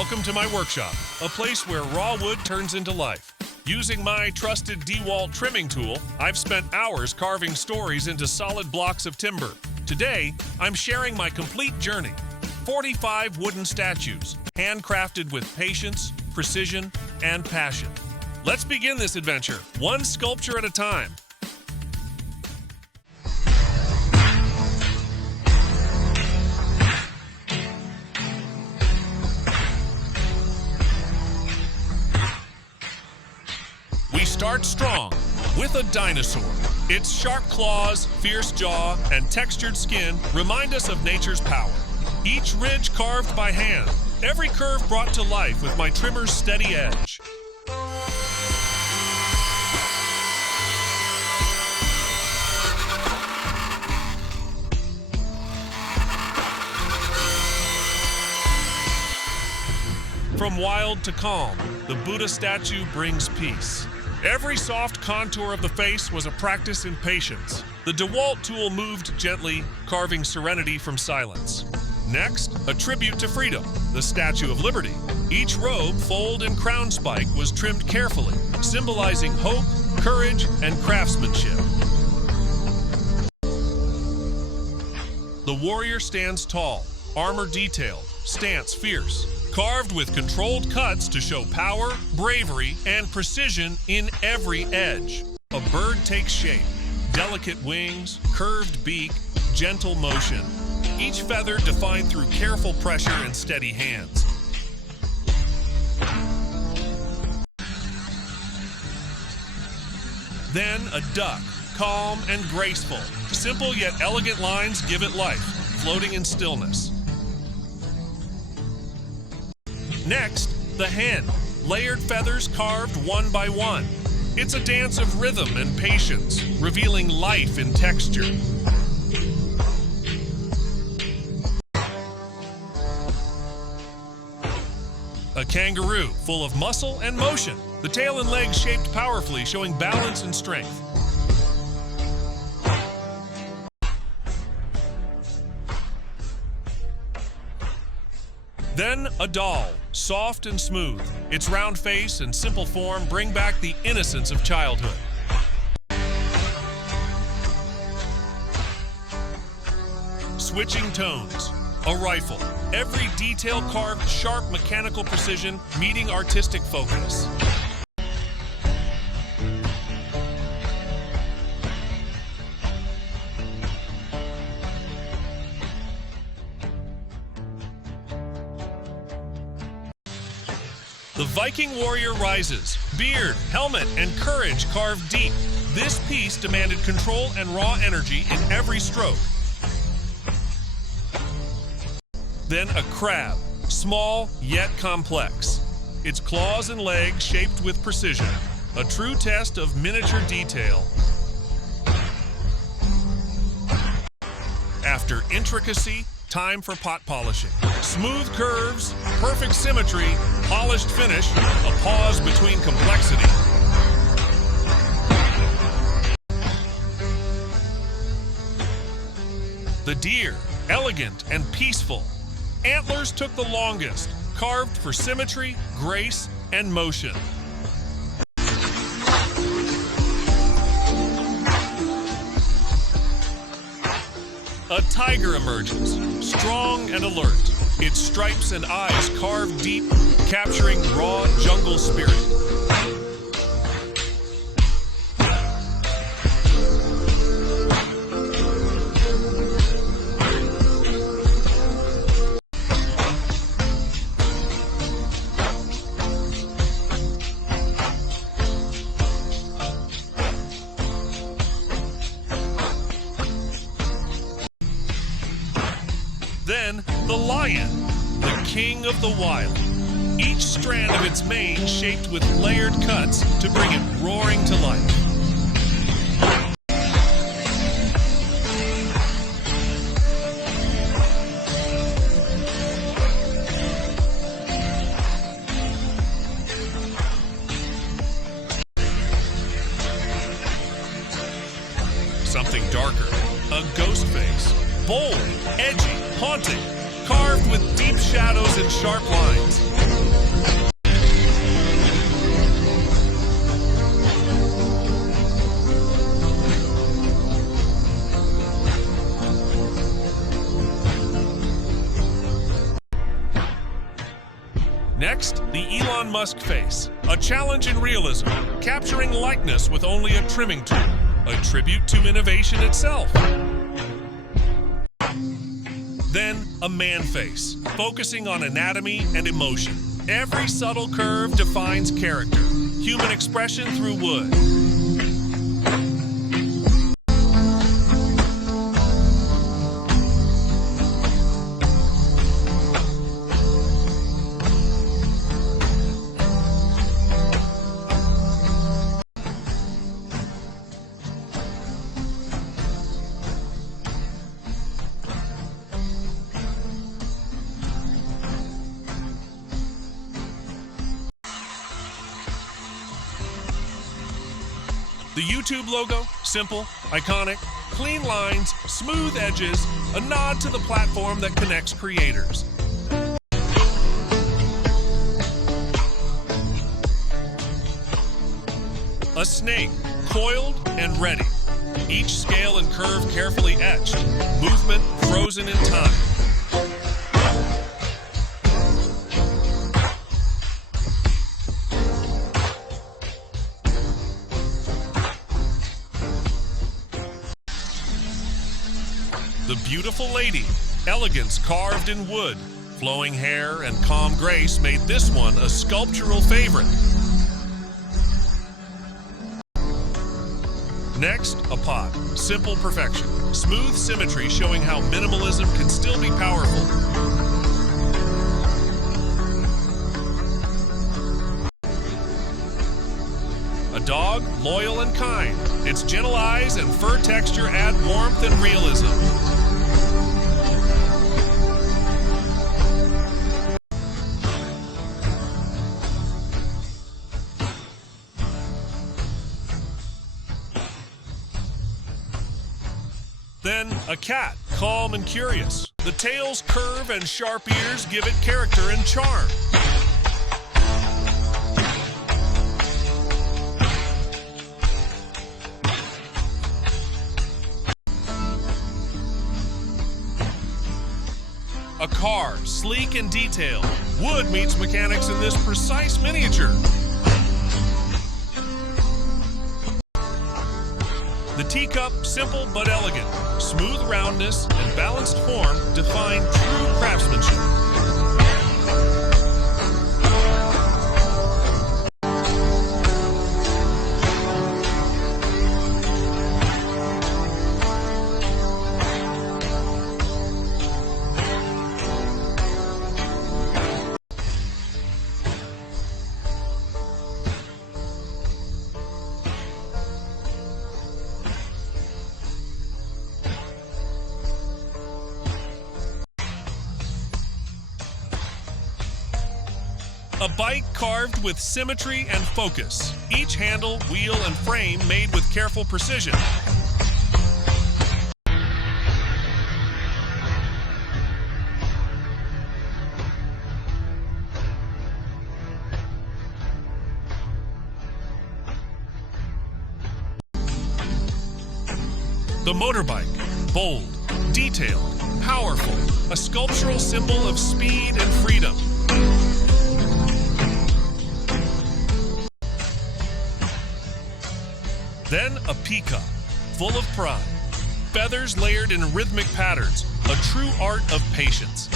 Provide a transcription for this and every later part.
Welcome to my workshop, a place where raw wood turns into life. Using my trusted DeWalt trimming tool, I've spent hours carving stories into solid blocks of timber. Today, I'm sharing my complete journey. 45 wooden statues, handcrafted with patience, precision, and passion. Let's begin this adventure, one sculpture at a time. We start strong with a dinosaur. Its sharp claws, fierce jaw, and textured skin remind us of nature's power. Each ridge carved by hand, every curve brought to life with my trimmer's steady edge. From wild to calm, the Buddha statue brings peace. Every soft contour of the face was a practice in patience. The DeWalt tool moved gently, carving serenity from silence. Next, a tribute to freedom, the Statue of Liberty. Each robe, fold, and crown spike was trimmed carefully, symbolizing hope, courage, and craftsmanship. The warrior stands tall, armor detailed, stance fierce. Carved with controlled cuts to show power, bravery, and precision in every edge. A bird takes shape, delicate wings, curved beak, gentle motion. Each feather defined through careful pressure and steady hands. Then a duck, calm and graceful. Simple yet elegant lines give it life, floating in stillness. Next, the hen, layered feathers carved one by one. It's a dance of rhythm and patience, revealing life in texture. A kangaroo, full of muscle and motion. The tail and legs shaped powerfully, showing balance and strength. Then a doll, soft and smooth. Its round face and simple form bring back the innocence of childhood. Switching tones, a rifle. Every detail carved sharp mechanical precision, meeting artistic focus. The Viking warrior rises. Beard, helmet, and courage carved deep. This piece demanded control and raw energy in every stroke. Then a crab, small yet complex. Its claws and legs shaped with precision. A true test of miniature detail. After intricacy, time for pot polishing. Smooth curves, perfect symmetry, polished finish, a pause between complexity. The deer, elegant and peaceful. Antlers took the longest, carved for symmetry, grace, and motion. A tiger emerges, strong and alert. Its stripes and eyes carved deep, capturing raw jungle spirit. Then, the lion, the king of the wild. Each strand of its mane shaped with layered cuts to bring it roaring to life. Something darker, a ghost face. Bold, edgy, haunting, carved with deep shadows and sharp lines. Next, the Elon Musk face, a challenge in realism, capturing likeness with only a trimming tool, a tribute to innovation itself. Then, a man face, focusing on anatomy and emotion. Every subtle curve defines character, human expression through wood. The YouTube logo, simple, iconic, clean lines, smooth edges, a nod to the platform that connects creators. A snake, coiled and ready. Each scale and curve carefully etched, movement frozen in time. The beautiful lady, elegance carved in wood, flowing hair and calm grace made this one a sculptural favorite. Next, a pot, simple perfection, smooth symmetry showing how minimalism can still be powerful. A dog, loyal and kind, its gentle eyes and fur texture add warmth and realism. Then, a cat, calm and curious. The tail's curve and sharp ears give it character and charm. A car, sleek and detailed. Wood meets mechanics in this precise miniature. The teacup, simple but elegant. Smooth roundness and balanced form define true craftsmanship. A bike carved with symmetry and focus. Each handle, wheel, and frame made with careful precision. The motorbike, bold, detailed, powerful, a sculptural symbol of speed and freedom. Then a peacock, full of pride. Feathers layered in rhythmic patterns, a true art of patience.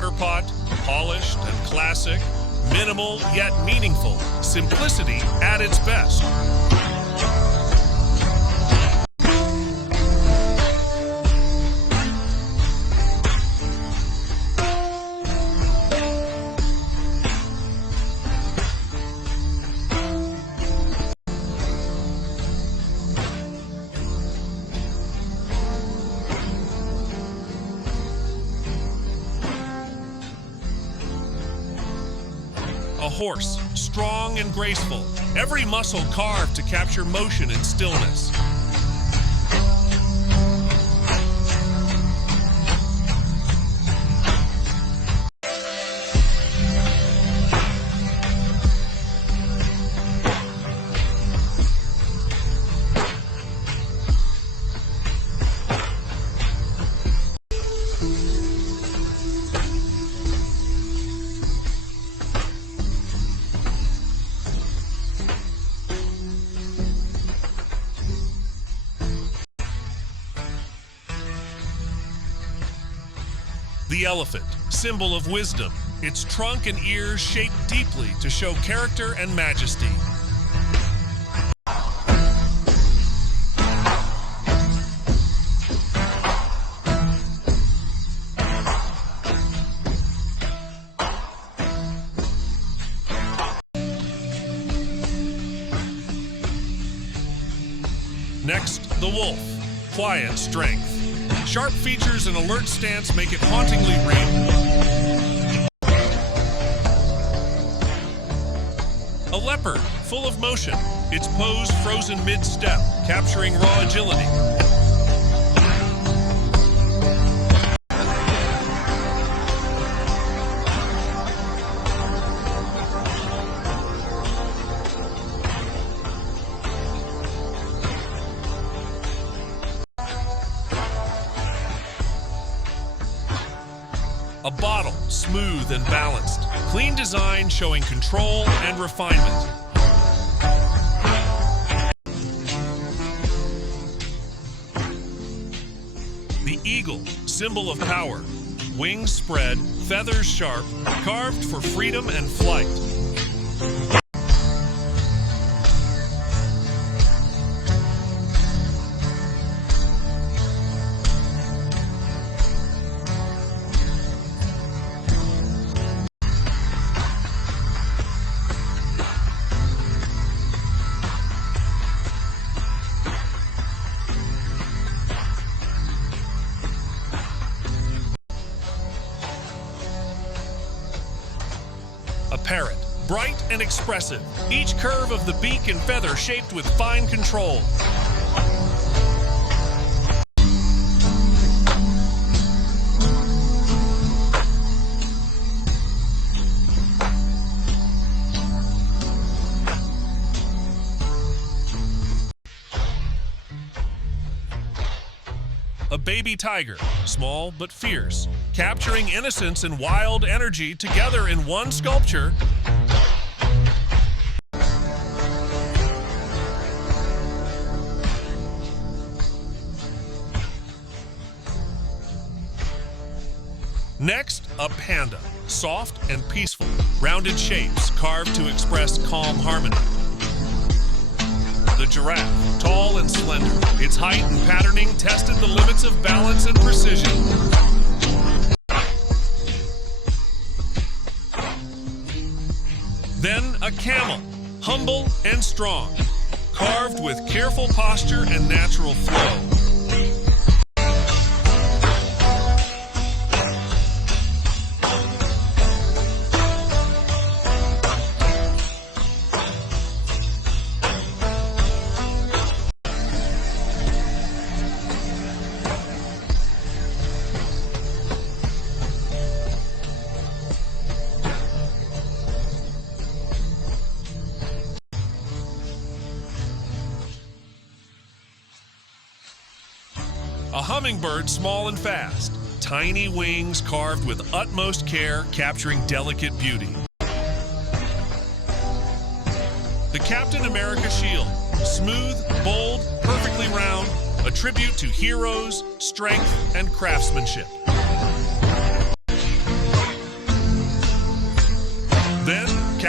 water pot, polished and classic, minimal yet meaningful, simplicity at its best. A horse, strong and graceful, every muscle carved to capture motion and stillness. The elephant, symbol of wisdom, its trunk and ears shaped deeply to show character and majesty. Next, the wolf, quiet strength. Sharp features and alert stance make it hauntingly real. A leopard, full of motion, its pose frozen mid-step, capturing raw agility. A bottle, smooth and balanced. Clean design showing control and refinement. The eagle, symbol of power. Wings spread, feathers sharp, carved for freedom and flight. A parrot, bright and expressive, each curve of the beak and feather shaped with fine control. A baby tiger, small but fierce, capturing innocence and wild energy together in one sculpture. Next, a panda, soft and peaceful, rounded shapes carved to express calm harmony. The giraffe, tall and slender, its height and patterning tested the limits of balance and precision. Then a camel, humble and strong, carved with careful posture and natural flow. A hummingbird small and fast, tiny wings carved with utmost care, capturing delicate beauty. The Captain America shield, smooth, bold, perfectly round, a tribute to heroes, strength, and craftsmanship.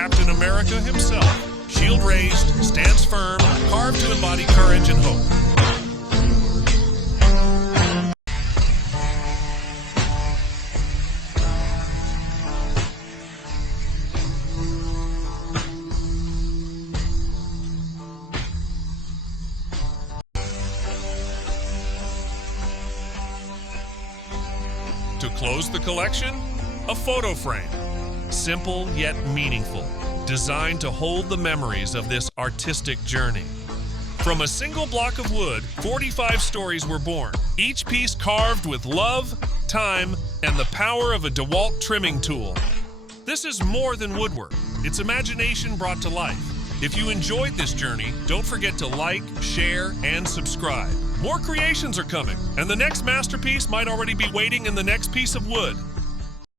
Captain America himself. Shield raised, stands firm, carved to embody courage and hope. To close the collection, a photo frame. Simple yet meaningful, designed to hold the memories of this artistic journey. From a single block of wood, 45 stories were born, each piece carved with love, time, and the power of a DeWalt trimming tool. This is more than woodwork. It's imagination brought to life. If you enjoyed this journey, don't forget to like, share, and subscribe. More creations are coming, and the next masterpiece might already be waiting in the next piece of wood.